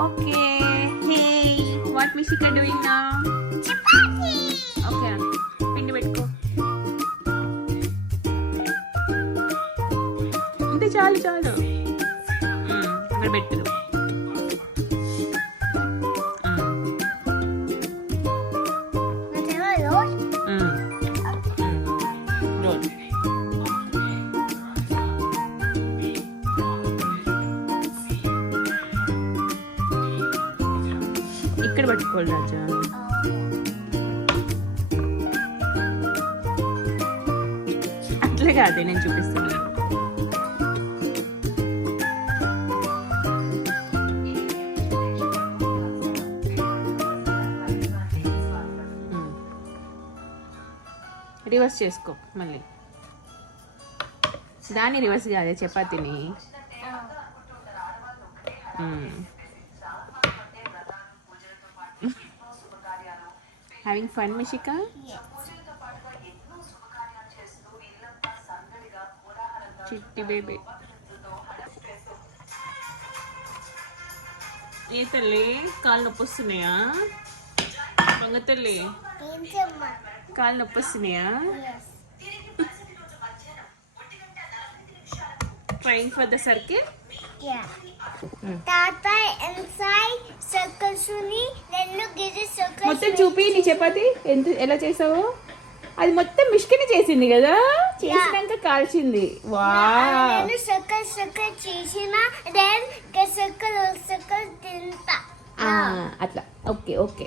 Okay. Hey, what Mishika doing now? Chapati. Okay. పిండి పెట్టుకో. ఇంతే చాలు చాలు. అక్కడ పెట్టు. Whatever roll. రోల్. ఇక్కడ పట్టుకోవాలి రాజా. అట్లే కాదే నేను చూపిస్తాను. రివర్స్ చేసుకో మళ్ళీ. దాన్ని రివర్స్ కాదే చపాతీని. Having fun Mishika? Yes. చిట్టి బేబీ. ఏ తల్లి కాళ్ళు నొప్పి వస్తున్నాయా? వంగ తల్లి ఏంటమ్మా? కాళ్ళు నొప్పి వస్తున్నాయా? Yes. Trying for the circle. Yeah. Tata inside circles uni. Then look at the circles. మొత్తం చూపి నీ చపాతి ఎలా చేసావు. అది మొత్తం మిష్కిని చేసింది కదా, చేసినాక కాల్చింది. వా నేను circle చేసిన then circle తింటా. అట్లా. Okay okay.